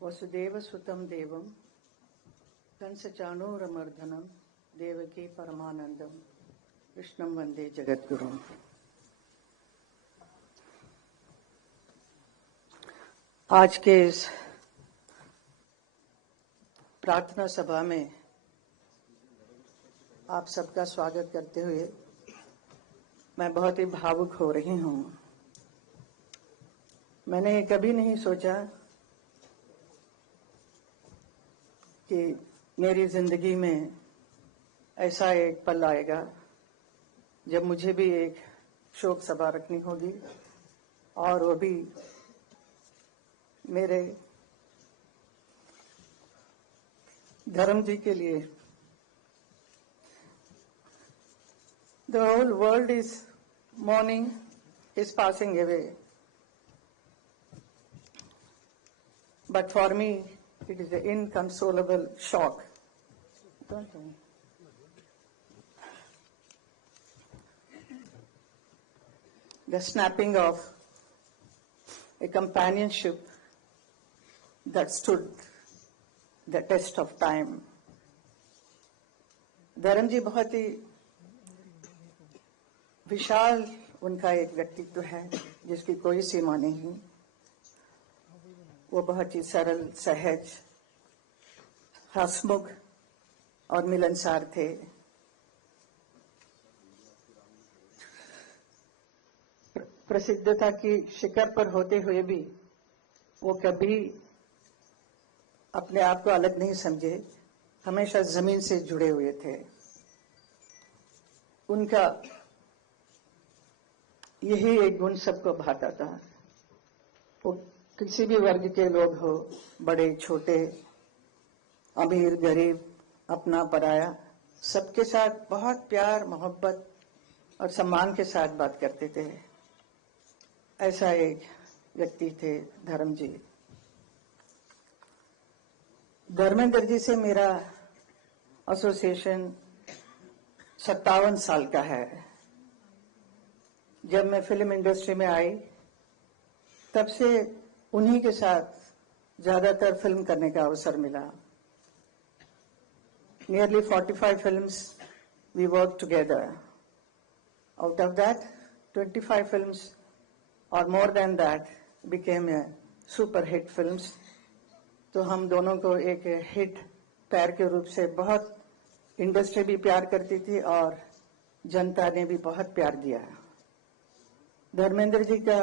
वसुदेव सुतं देवं कंसचाणूरमर्दनं देवकी परमानंदम कृष्णं वंदे जगद्गुरुम्। आज के इस प्रार्थना सभा में आप सबका स्वागत करते हुए मैं बहुत ही भावुक हो रही हूँ। मैंने कभी नहीं सोचा कि मेरी जिंदगी में ऐसा एक पल आएगा जब मुझे भी एक शोक सभा रखनी होगी, और वो भी मेरे धर्म जी के लिए। The whole world is mourning his passing away, but for me it is an inconsolable shock. The snapping of a companionship that stood the test of time. धर्म जी बहुत ही विशाल उनका एक व्यक्तित्व है जिसकी कोई सीमा नहीं। वो बहुत ही सरल, सहज, हंसमुख और मिलनसार थे। प्रसिद्धता की शिखर पर होते हुए भी वो कभी अपने आप को अलग नहीं समझे, हमेशा जमीन से जुड़े हुए थे। उनका यही एक गुण सबको भाता था। वो किसी भी वर्ग के लोग हो, बड़े छोटे, अमीर गरीब, अपना पराया, सबके साथ बहुत प्यार, मोहब्बत और सम्मान के साथ बात करते थे। ऐसा एक व्यक्ति थे धर्म जी। धर्मेंद्र जी से मेरा एसोसिएशन 57 साल का है। जब मैं फिल्म इंडस्ट्री में आई तब से उन्हीं के साथ ज्यादातर फिल्म करने का अवसर मिला। Nearly 45 films we worked together. Out of that, 25 films or more than that became a super hit films. तो हम दोनों को एक हिट पैर के रूप से बहुत इंडस्ट्री भी प्यार करती थी और जनता ने भी बहुत प्यार दिया। धर्मेंद्र जी का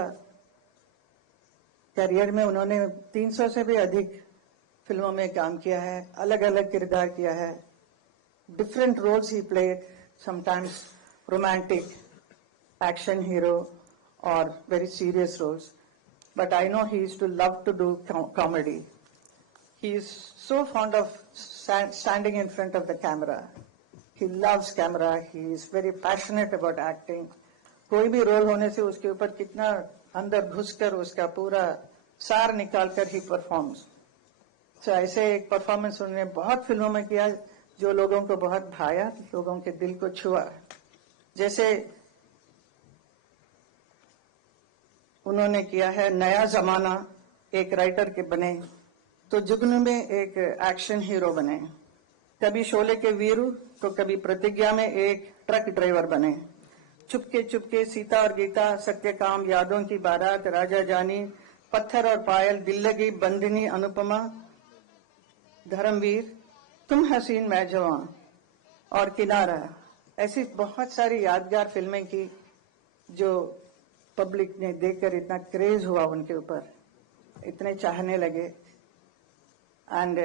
करियर में उन्होंने 300 से भी अधिक फिल्मों में काम किया है, अलग अलग किरदार किया है। Different roles he played, sometimes romantic, action hero और very serious roles, but I know he used to love to do comedy. He is so fond of standing in front of the camera. He loves camera. He is very passionate about acting. कोई भी role होने से उसके ऊपर कितना अंदर घुसकर उसका पूरा सार निकालकर ही परफॉर्म्स। तो ऐसे एक परफॉर्मेंस उन्होंने बहुत फिल्मों में किया जो लोगों को बहुत भाया, लोगों के दिल को छुआ। जैसे उन्होंने किया है नया जमाना, एक राइटर के बने, तो जुगनू में एक एक्शन हीरो बने, कभी शोले के वीरू तो कभी प्रतिज्ञा में एक ट्रक ड्राइवर बने, चुपके चुपके, सीता और गीता, सत्यकाम, यादों की बारात, राजा जानी, पत्थर और पायल, दिल लगी, बंदिनी, अनुपमा, धर्मवीर, तुम हसीन मैं जवां और किनारा। ऐसी बहुत सारी यादगार फिल्में की जो पब्लिक ने देखकर इतना क्रेज हुआ उनके ऊपर, इतने चाहने लगे। And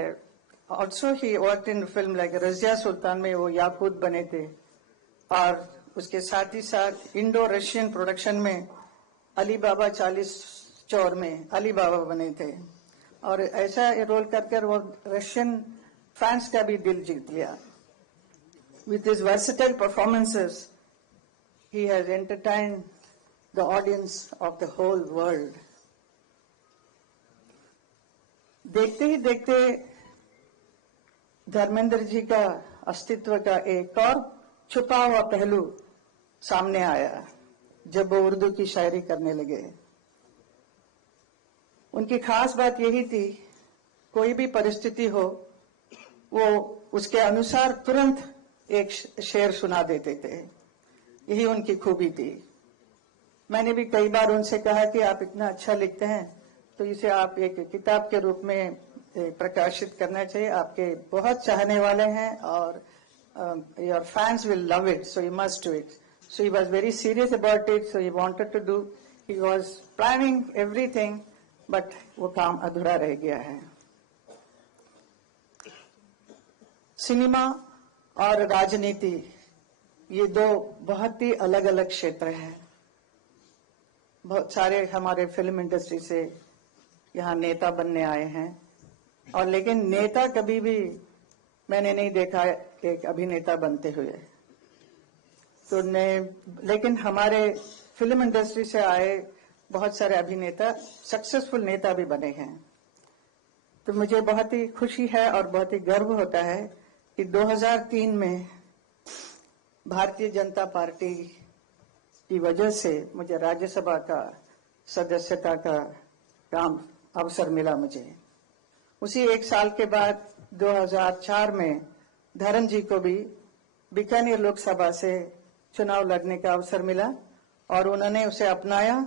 also he worked in film like Razia Sultan में वो याकूत बने थे, और उसके साथ ही साथ इंडो रशियन प्रोडक्शन में अली बाबा 40 चौर में अली बाबा बने थे, और ऐसा रोल कर वो रशियन फैंस का भी दिल जीत लिया। With his versatile performances he has entertained the audience of the whole world. देखते ही देखते धर्मेंद्र जी का अस्तित्व का एक और छुपा हुआ पहलू सामने आया जब वो उर्दू की शायरी करने लगे। उनकी खास बात यही थी कोई भी परिस्थिति हो वो उसके अनुसार तुरंत एक शेर सुना देते थे। यही उनकी खूबी थी। मैंने भी कई बार उनसे कहा कि आप इतना अच्छा लिखते हैं तो इसे आप एक किताब के रूप में प्रकाशित करना चाहिए। आपके बहुत चाहने वाले हैं और your fans will love it, so you must do it. So he was very serious about it, so he wanted to do. He was planning everything, but वो काम अधूरा रह गया है। सिनेमा और राजनीति ये दो बहुत ही अलग अलग क्षेत्र हैं। बहुत सारे हमारे फिल्म इंडस्ट्री से यहाँ नेता बनने आए हैं, और लेकिन नेता कभी भी मैंने नहीं देखा एक अभिनेता बनते हुए। तो लेकिन हमारे फिल्म इंडस्ट्री से आए बहुत सारे अभिनेता सक्सेसफुल नेता भी बने हैं। तो मुझे बहुत ही खुशी है और बहुत ही गर्व होता है कि 2003 में भारतीय जनता पार्टी की वजह से मुझे राज्यसभा का सदस्यता का काम अवसर मिला मुझे। उसी एक साल के बाद 2004 में धर्म जी को भी बीकानेर लोकसभा से चुनाव लड़ने का अवसर मिला और उन्होंने उसे अपनाया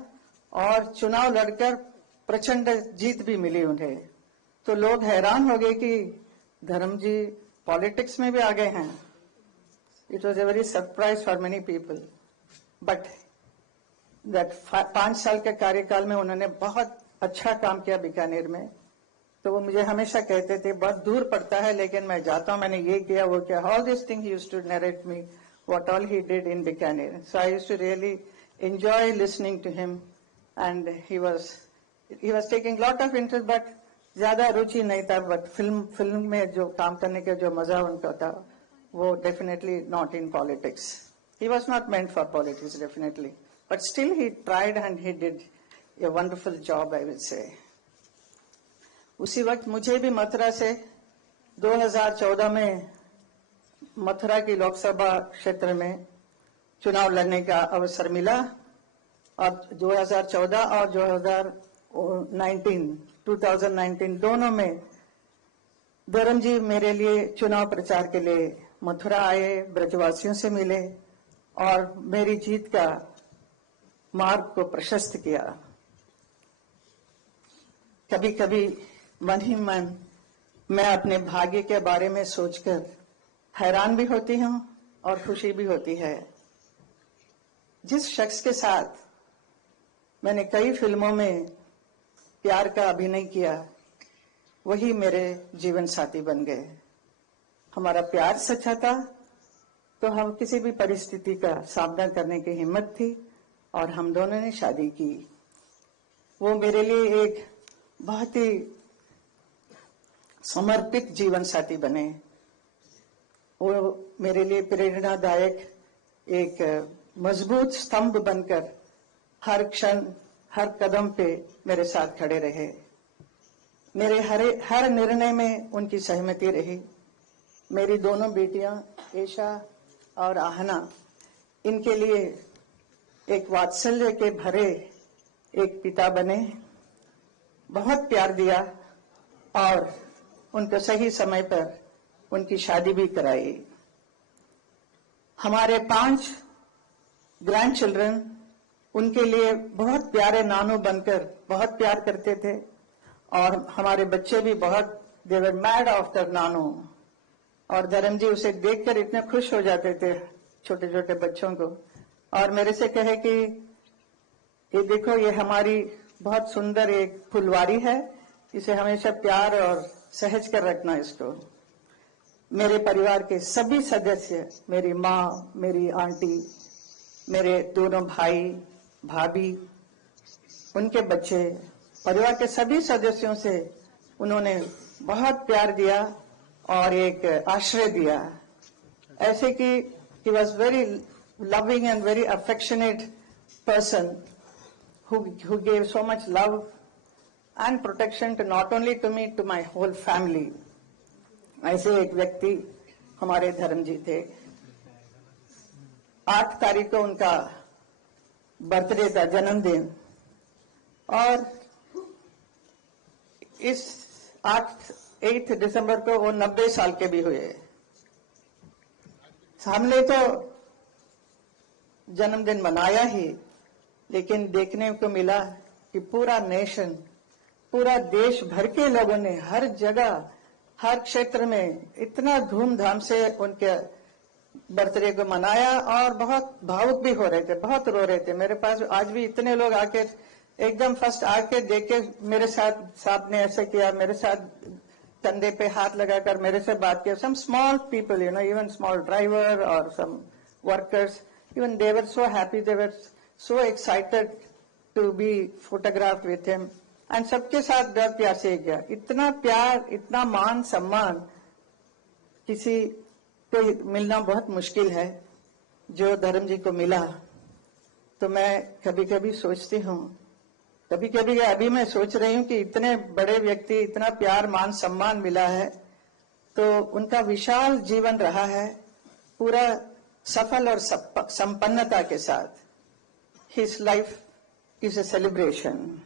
और चुनाव लड़कर प्रचंड जीत भी मिली उन्हें। तो लोग हैरान हो गए कि धर्म जी पॉलिटिक्स में भी आ गए हैं। It was a very surprise for many people, but that 5 साल के कार्यकाल में उन्होंने बहुत अच्छा काम किया बीकानेर में। तो वो मुझे हमेशा कहते थे बहुत दूर पड़ता है लेकिन मैं जाता हूँ, मैंने ये किया वो किया। All this thing he used to narrate me what all he did in Bikaner. So I used to really enjoy listening to him and he was taking lot of interest, but ज्यादा रुचि नहीं था। बट फिल्म में जो काम करने का जो मजा उनका था वो definitely not in politics. He was not meant for politics definitely, but still he tried and he did a wonderful job I will say. उसी वक्त मुझे भी मथुरा से 2014 में मथुरा की लोकसभा क्षेत्र में चुनाव लड़ने का अवसर मिला और 2014 और 2019 दोनों में धर्म जी मेरे लिए चुनाव प्रचार के लिए मथुरा आए, ब्रजवासियों से मिले और मेरी जीत का मार्ग को प्रशस्त किया। कभी कभी मन ही मन मैं अपने भाग्य के बारे में सोचकर हैरान भी होती हूँ और खुशी भी होती है। जिस शख्स के साथ मैंने कई फिल्मों में प्यार का अभिनय किया वही मेरे जीवन साथी बन गए। हमारा प्यार सच्चा था तो हम किसी भी परिस्थिति का सामना करने की हिम्मत थी और हम दोनों ने शादी की। वो मेरे लिए एक बहुत ही समर्पित जीवन साथी बने। वो मेरे लिए प्रेरणादायक एक मजबूत स्तंभ बनकर हर क्षण हर कदम पे मेरे साथ खड़े रहे। मेरे हर निर्णय में उनकी सहमति रही। मेरी दोनों बेटियां ईशा और आहना, इनके लिए एक वात्सल्य के भरे एक पिता बने, बहुत प्यार दिया और उनको सही समय पर उनकी शादी भी कराई। हमारे 5 ग्रैंड चिल्ड्रन उनके लिए बहुत प्यारे नानू बनकर बहुत प्यार करते थे और हमारे बच्चे भी बहुत दे वर मैड ऑफ द नानू। और धर्म जी उसे देखकर इतने खुश हो जाते थे छोटे छोटे बच्चों को, और मेरे से कहे कि ये देखो ये हमारी बहुत सुंदर एक फुलवारी है, इसे हमेशा प्यार और सहज कर रखना इसको। मेरे परिवार के सभी सदस्य, मेरी माँ, मेरी आंटी, मेरे दोनों भाई भाभी, उनके बच्चे, परिवार के सभी सदस्यों से उन्होंने बहुत प्यार दिया और एक आश्रय दिया। ऐसे कि he was very loving and very affectionate person who gave so much love and protection to not only to me, to my whole family. ऐसे एक व्यक्ति हमारे धर्म जी थे। 8 तारीख को उनका बर्थडे था, जन्मदिन, और इस 8 दिसंबर को वो 90 साल के भी हुए। हमने तो जन्मदिन मनाया ही, लेकिन देखने को मिला कि पूरा नेशन, पूरा देश भर के लोगों ने हर जगह, हर क्षेत्र में इतना धूमधाम से उनके बर्थडे को मनाया और बहुत भावुक भी हो रहे थे, बहुत रो रहे थे। मेरे पास आज भी इतने लोग आके एकदम फर्स्ट आके देख के मेरे साथ, साहब ने ऐसे किया, मेरे साथ कंधे पे हाथ लगाकर मेरे से बात किया। Some small people, even small driver or some workers, even they were so happy, they were so excited to be photographed with him. And सबके साथ डर प्यार से गया। इतना प्यार, इतना मान सम्मान किसी को मिलना बहुत मुश्किल है, जो धर्म जी को मिला। तो मैं कभी कभी सोचती हूँ, कभी कभी अभी मैं सोच रही हूँ कि इतने बड़े व्यक्ति, इतना प्यार मान सम्मान मिला है, तो उनका विशाल जीवन रहा है, पूरा सफल और संपन्नता के साथ। His life is a celebration.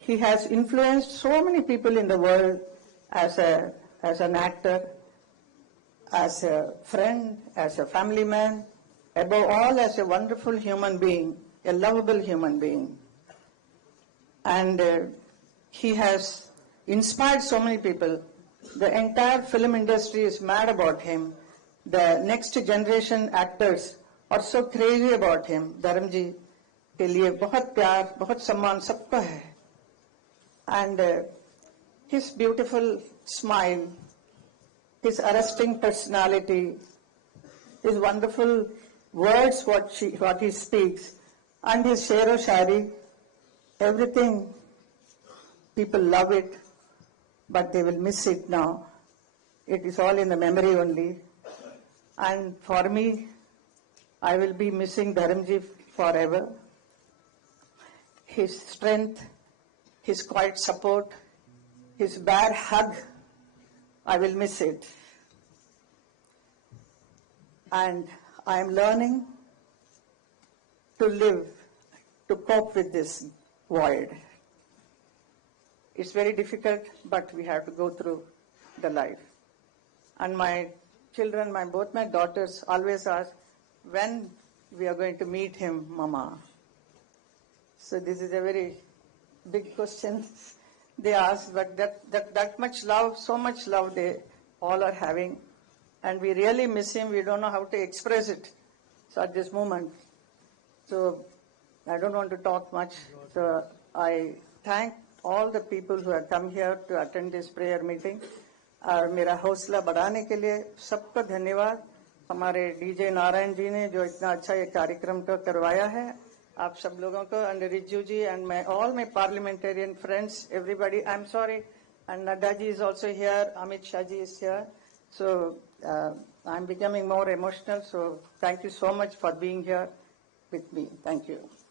He has influenced so many people in the world as an actor, as a friend, as a family man, above all as a wonderful human being, a lovable human being. And he has inspired so many people. The entire film industry is mad about him. The next generation actors are so crazy about him. धर्म जी के लिए बहुत प्यार, बहुत सम्मान सबका है. And his beautiful smile, his arresting personality, his wonderful words, what he speaks, and his share of shari, everything, people love it, but they will miss it now. It is all in the memory only. And for me, I will be missing Dharamji forever. His strength, his quiet support, his bare hug, I will miss it. And I am learning to live, to cope with this void. It's very difficult, but we have to go through the life. And my children, both my daughters always ask, when we are going to meet him, Mama? So this is a very big question they ask, but that much love, so much love they all are having, and we really miss him. We don't know how to express it. So at this moment, so I don't want to talk much. So I thank all the people who have come here to attend this prayer meeting. और मेरा हौसला बढ़ाने के लिए सबका धन्यवाद। हमारे DJ Narayan ji ने जो इतना अच्छा ये कार्यक्रम को करवाया है, आप सब लोगों को, and Riju ji and all my parliamentarian friends, everybody. I'm sorry, and Nadda ji is also here, Amit Shah ji is here. So I'm becoming more emotional. So thank you so much for being here with me. Thank you.